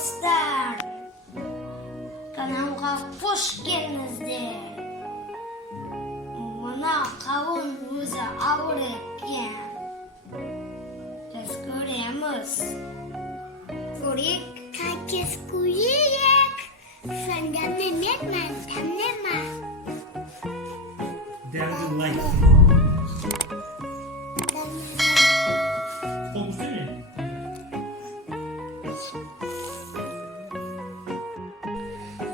dostlar. Kanalga hoş geldinizler. Mana kavun o'zi ağır ekan. Biz ko'ramiz. Ko'rik. Herkes ko'raylik. Sen demlemekmen, demleme. Devil like. Fokus değil mi?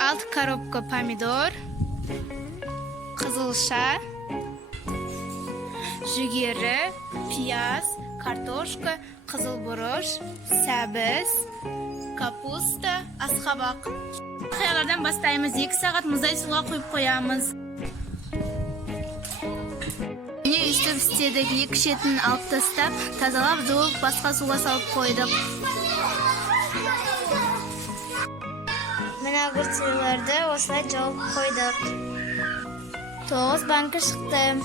Alt коробка помидор, қызылша, жүгері, пияз, картошка, қызыл бұрыш, сәбіз, капуста, асқабақ. Қиялардан бастаймыз. 2 сағат мұздай суға қойып қоямыз. Міне үстіп істедік. 2 шетін алып тастап, тазалап, жуып, басқа суға салып қойдық. Мына огурцларды осылай жауып қойдық. 9 банка шықты.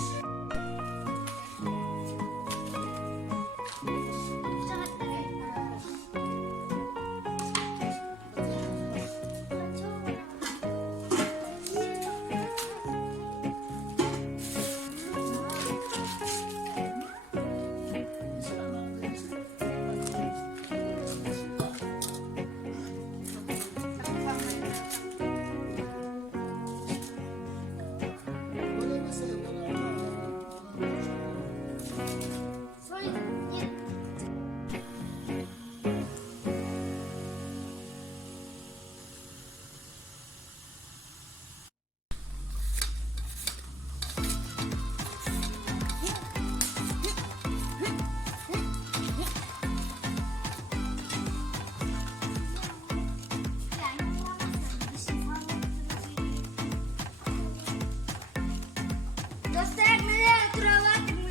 Dostlar neler turalardık mı?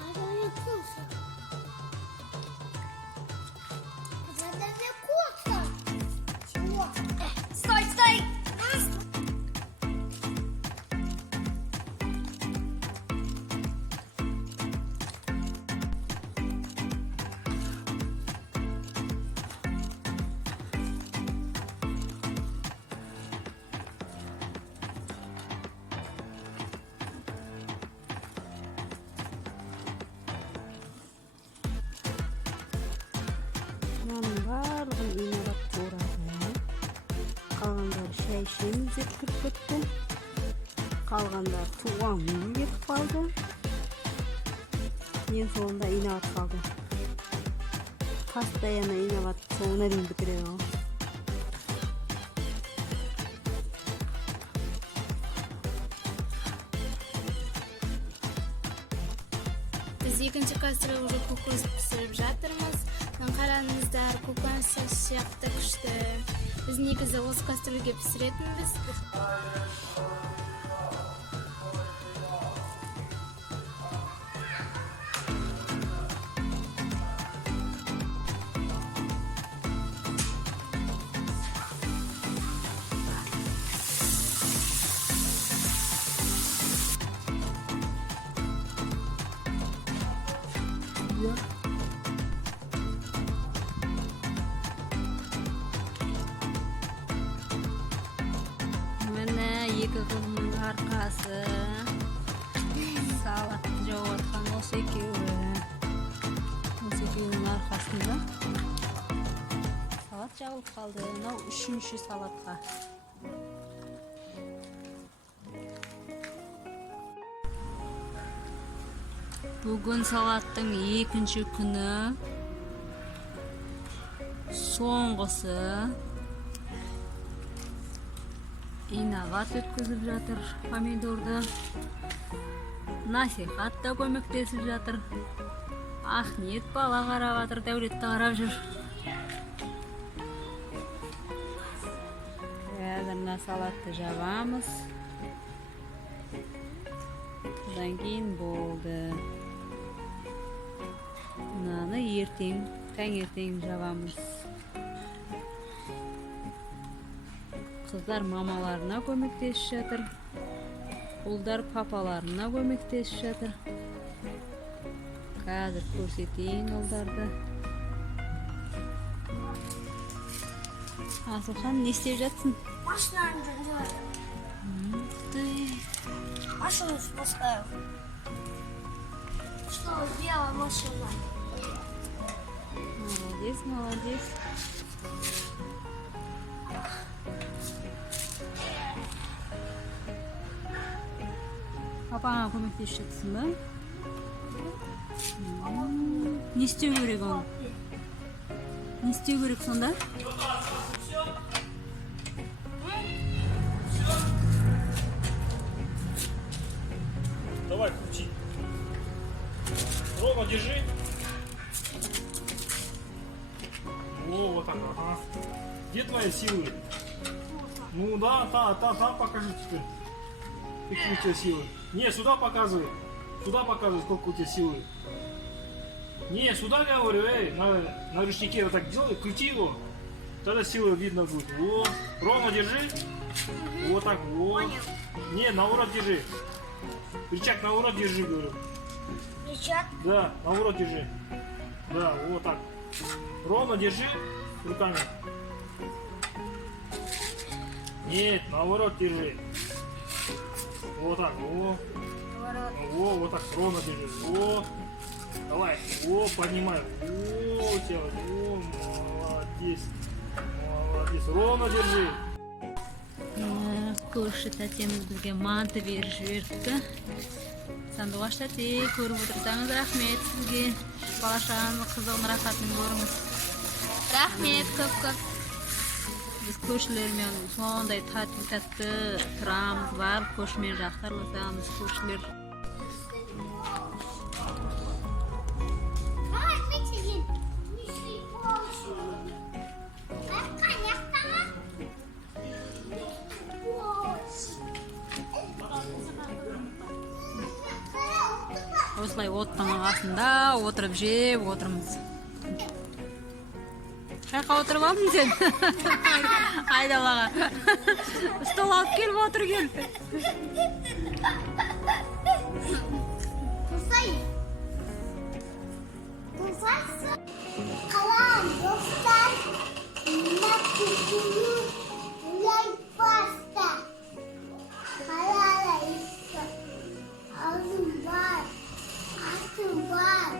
Nereden yapıyorsun? Nereden yapıyorsun? Чего? Sтой, sтой! Мынаның барлығын инабат турады. Қалғандары шай ішеміз деп кіріп кетті. Қалғандары туған үйге кетіп қалды. Ең соңында инабат қалды. Постоянно инабат соңына дейін бітіреді ол. Біз екінші кастрюля уже көкөз пісіріп жатырмыз. Қараңыздар, көкөніс сияқты күшті. Біз негізі осы кастрюльге пісіретінбіз. Міне екі қызымның арқасы. Салат жауып атқан осы екеуі. Осы екеуінің арқасында салат жабылып қалды. Мынау 3-ші салатқа. Бүгін салаттың 2-ші күні. Соңғысы. Инабат өткізіп жатыр помидорды. Насихат та көмектесіп жатыр. Ахниет бала қарап жатыр, Дәулетті қарап жүр. Қазір мына салатты жабамыз. Одан кейін болды. tаңертең жабамыз. Қыздар мамаларына көмектесіп жатыр. Ұлдар папаларына көмектесіп жатыр. Қазір көрсетейін ұлдарды. Асылхан, не істеп жатсың? Машинаны жөндеп машину спускаю. Что сделала машина? Молодец, молодец. Папаңа көмектесіп жатсың ба? Не істеу керек оны? Не істеу керек сонда? Давай, крути. Ровно держи. О, вот так, ага. Где твои силы? Ну да, там покажи теперь. Какие у тебя силы? Не, сюда показывай. Сюда показывай, сколько у тебя силы. Не, сюда говорю, на ручнике вот так делай, крути его. Тогда силы видно будет. Вот, ровно держи. Вот так, вот. Не, наоборот держи. Рычаг наоборот держи, говорю. Рычаг? Да, наоборот держи. Да, вот так. Ровно держи руками. Нет, наоборот держи. Вот так, во. Во, вот так, ровно держи. Во. Давай, во, поднимай. Во, у тебя, во, молодец. Молодец, ровно держи. Көрші тәтеміз бізге манты беріп жіберді. Сандуғаш тәте, көріп отырсаңыз рахмет сізге. Бала-шағаның қызығын рахатын көріңіз. Рахмет көп-көп. Біз көршілермен сондай татты тұрамыз, бар көршімен жақтарласамыз көршілер. Давай, вытягивай. Неси полосу. Коньяк-то. Осылай оттың астында отырып жеп отырмыз. Қайқа отырып алдың сен? Айдалаға. Стол алып келіп отыр кел. Кусай. Қалам, достар. На кухню гулять паста. Халала еще. Азым бар. Атым бар.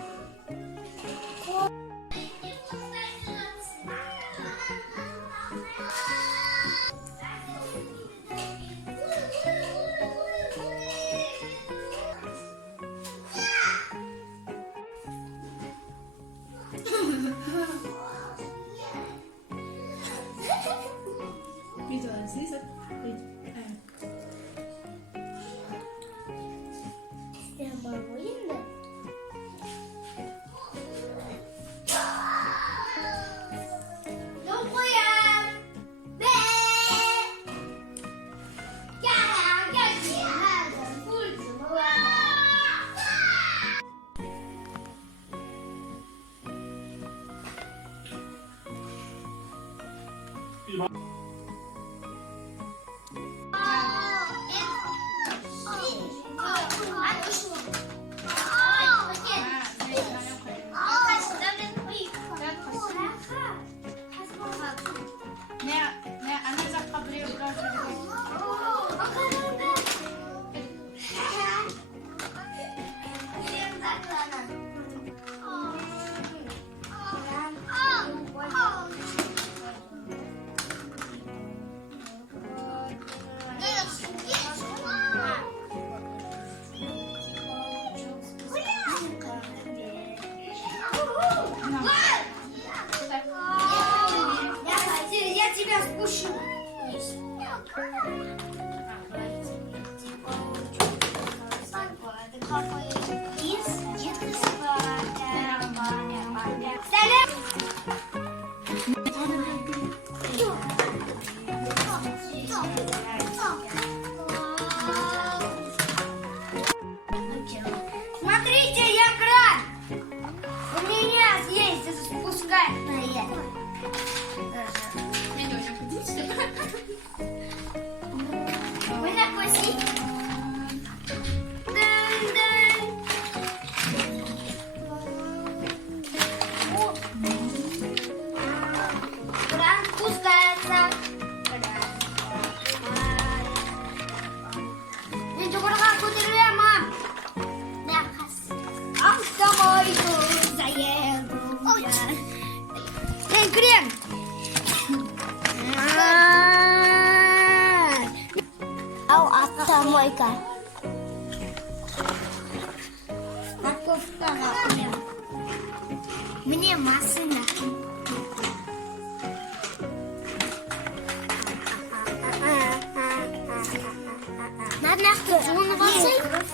Мне машина.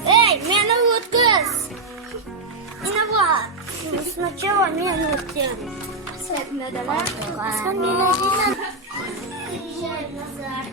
Эй, меня кыз. Сначала меня надо. Приезжай назад.